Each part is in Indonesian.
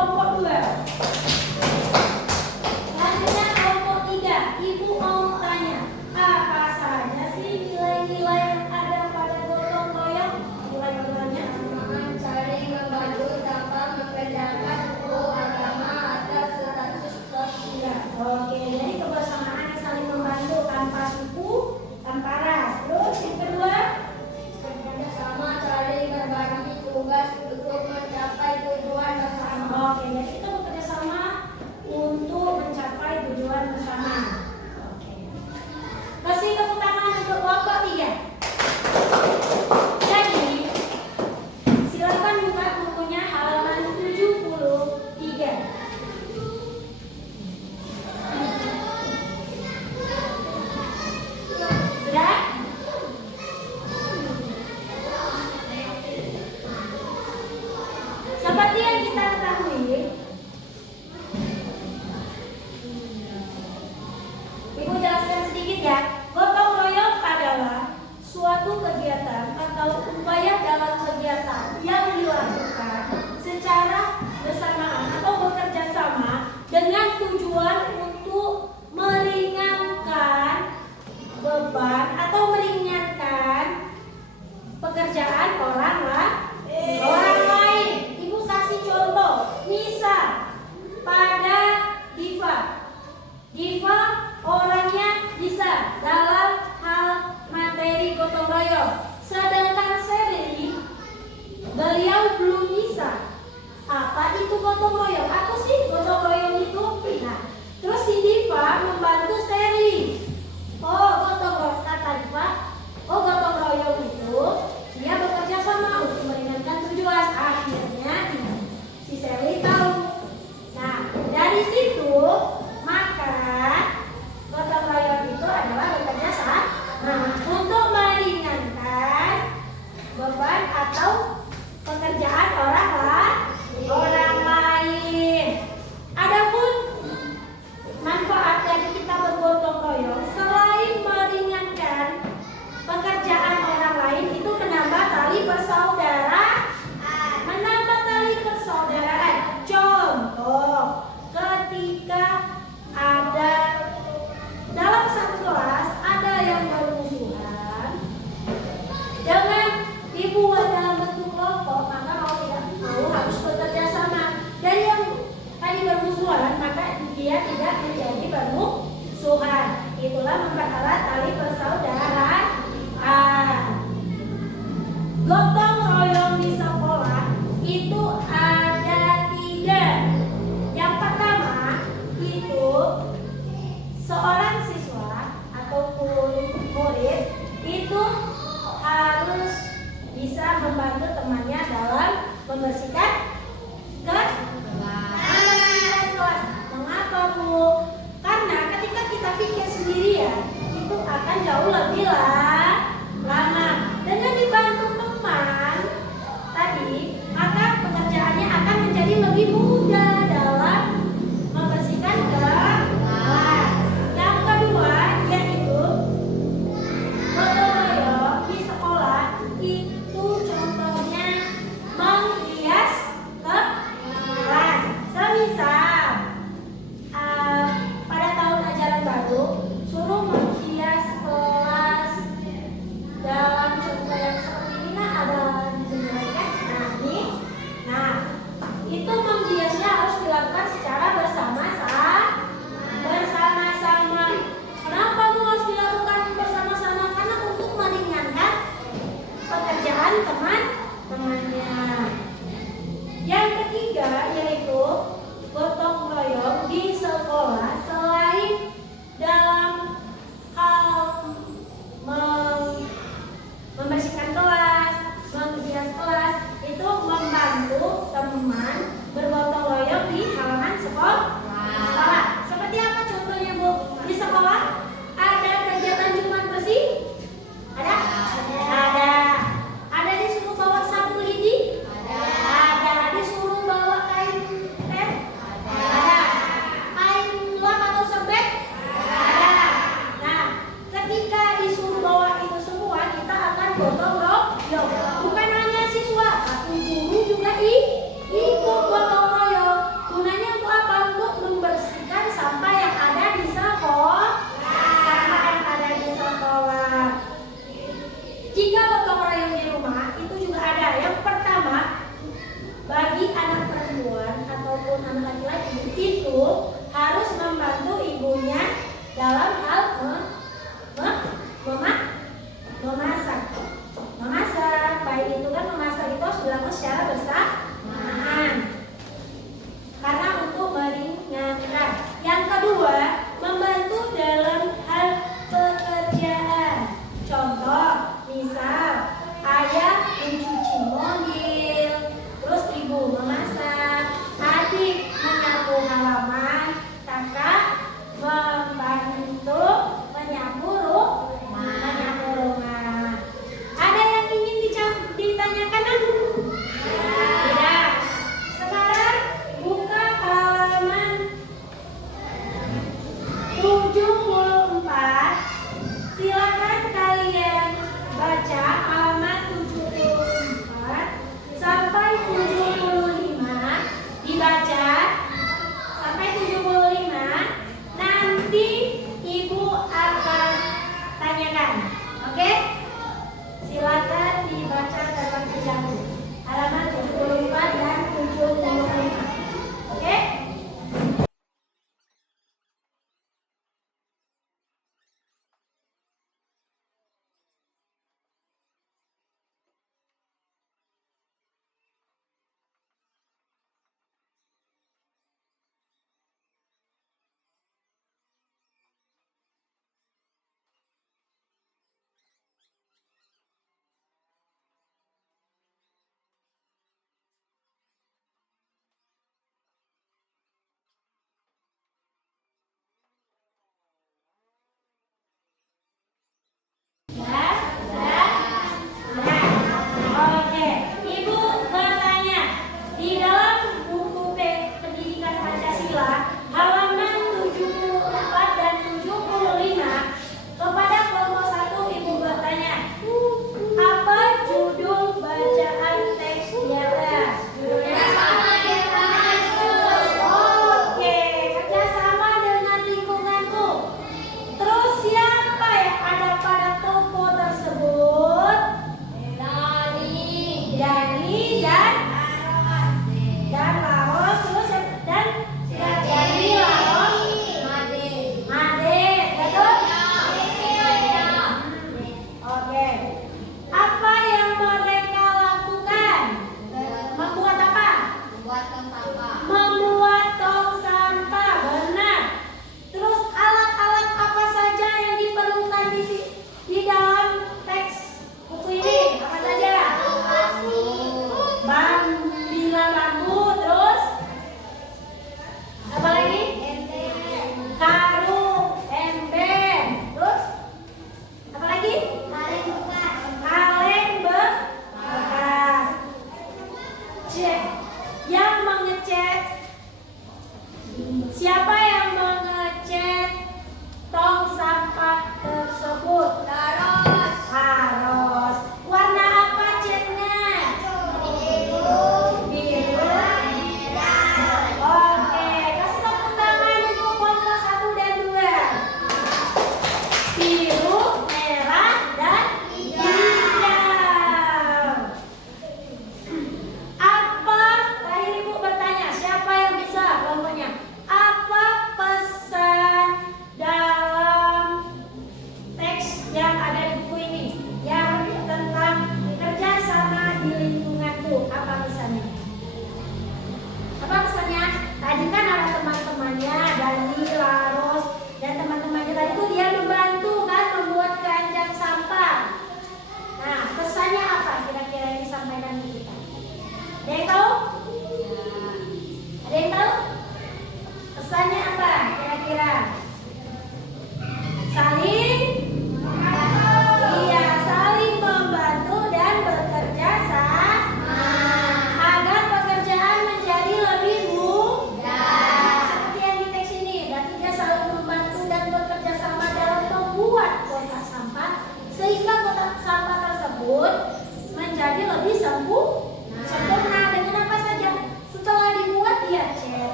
kelompok 2. Selanjutnya kelompok 3. Ibu mau tanya, apa saja sih nilai-nilai yang ada pada gotong royong? Nilai-nilainya Saling membantu tanpa membedakan suku, agama, atau status sosial. oke, jadi kebersamaan yang saling membantu tanpa suku, tanpa ras. Terus yang kedua, Bekerjasama saling berbagi tugas untuk mencapai tujuan bersama. oke, jadi kita bekerja sama untuk mencapai tujuan bersama. Oke. Kasih tepuk tangan untuk kelompok 3. Jadi, silakan buka bukunya halaman 73. Sudah? Seperti yang kita ketahui, Ibu jelaskan sedikit ya. Gotong royong adalah suatu kegiatan atau upaya dalam kegiatan yang dilakukan secara bersamaan atau bekerja sama dengan tujuan untuk meringankan beban atau meringankan pekerjaan orang lain. Ibu kasih contoh, misal pada Diva orangnya bisa dalam hal materi gotong royong, sedangkan Sherry beliau belum bisa. Apa itu gotong royong? Apa sih gotong royong itu? Nah, terus si Diva membantu Sherry. Oh, gotong royong, kata Diva. Oh, gotong royong itu dia bekerja sama untuk meringankan tujuan. Akhirnya si Sherry tahu. Nah, dari situ maka gotong royong itu adalah bekerja sama untuk meringankan beban atau pekerjaan orang lain. Adapun manfaat dari kita bergotong royong selain meringankan pekerjaan orang lain itu menambah tali persaudaraan. Contoh, ketika ada dalam satu kelas ada yang bermusuhan dengan dibuat dalam bentuk kelompok, maka mau tidak mau harus bekerja sama. Dan yang tadi bermusuhan maka dia tidak menjadi bermusuhan. Itulah mempererat tali persaudaraan. Gotong royong di sekolah itu ada 3. Yang pertama itu seorang siswa ataupun murid itu harus bisa membantu temannya dalam membersihkan kelas. Mengapa, Bu? Karena ketika kita pikir sendirian itu akan jauh lebih lama. Dengan dibantu teman tadi, maka pekerjaannya akan menjadi lebih mudah dalam membersihkan kelas. Yang kedua yaitu gotong royong di sekolah itu contohnya menghias kelas. Semisal pada tahun ajaran baru suruh menghias kelas dalam contoh yang seperti ini. Nah, ada dijelaskan. Nah, itu menghiasnya harus dilakukan secara bersama-sama. Kenapa harus dilakukan bersama-sama? Karena untuk meringankan pekerjaan teman-temannya. Yang ketiga yaitu gotong royong di sekolah selain dalam hal membersihkan kelas, menghias kelas, itu membantu teman bergotong royong di halaman sekolah. Seperti apa contohnya, Bu? Di sekolah ada kegiatan Jumat bersih? Ada? Ada disuruh bawa sapu lidi? Ada. Disuruh bawa kain pen? Ada. Kain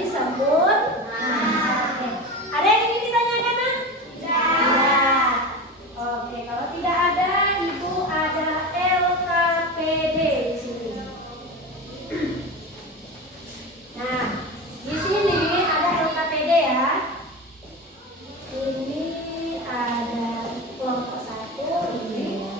disebut Oke. Ada yang ingin ditanyakan, Nak? Tidak. Oke, kalau tidak ada, Ibu ada LKPD di sini. Nah, di sini ada LKPD ya. Ini ada kelompok 1 ini.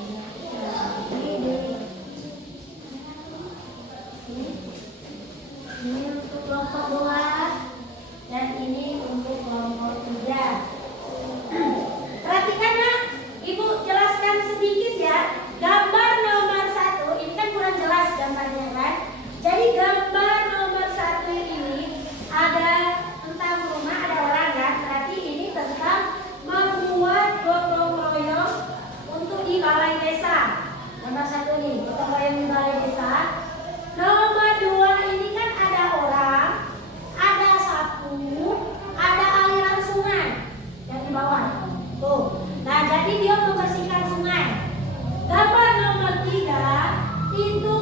Ini untuk kelompok 2 dan ini untuk kelompok 3. Perhatikan, Nak, Ibu jelaskan sedikit ya. Gambar nomor 1 ini kan kurang jelas gambarnya kan. Jadi gambar nomor 1 ini ada tentang rumah, ada orang kan. Berarti ini tentang membuat gotong royong untuk di balai desa. Nomor 1 nih, gotong royong di balai desa. Nomor 2 ini kan ada orang, ada sapu, ada aliran sungai yang di bawah. Tuh. Nah, jadi dia membersihkan sungai. Gambar nomor 3 itu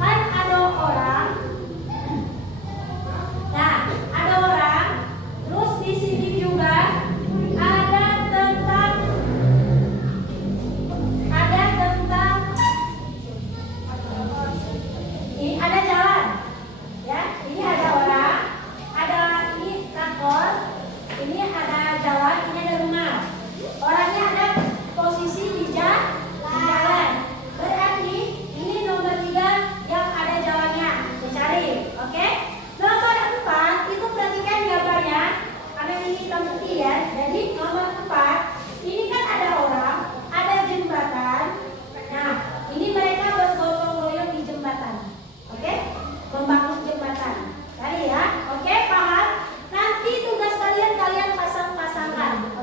kan ada orang. Nah, ada orang. Terus di sini juga ada tentang ini ada jalan. Ya, ini ada orang, ada ini traktor, ini ada jalan, ini ada rumah. Orangnya ada posisi di jalan. Berarti ini nomor 3 yang ada jalannya. Dicari, oke? Nomor 4 itu perhatikan gambarnya, karena ini hitam putih ya. Jadi nomor 4 ini kan ada orang, ada jembatan. Nah, ini mereka bergotong royong di jembatan, oke? Membangun jembatan. Cari ya, oke? Paham? Nanti tugas kalian pasang-pasangkan.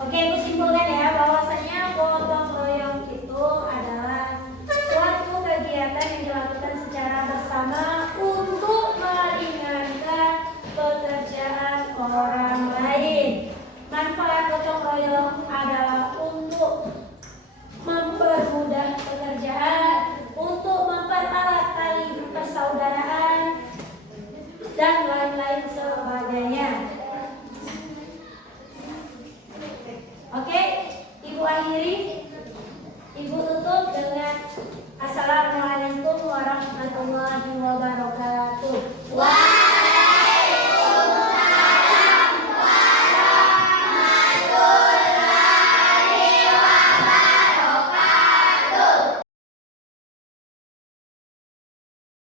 Oke, Ibu simpulkan ya bahwasanya gotong royong itu adalah suatu kegiatan yang dilakukan secara bersama untuk meringankan pekerjaan orang lain. Manfaat gotong royong adalah untuk mempermudah pekerjaan, untuk mempererat tali persaudaraan, dan lain-lain sebagainya.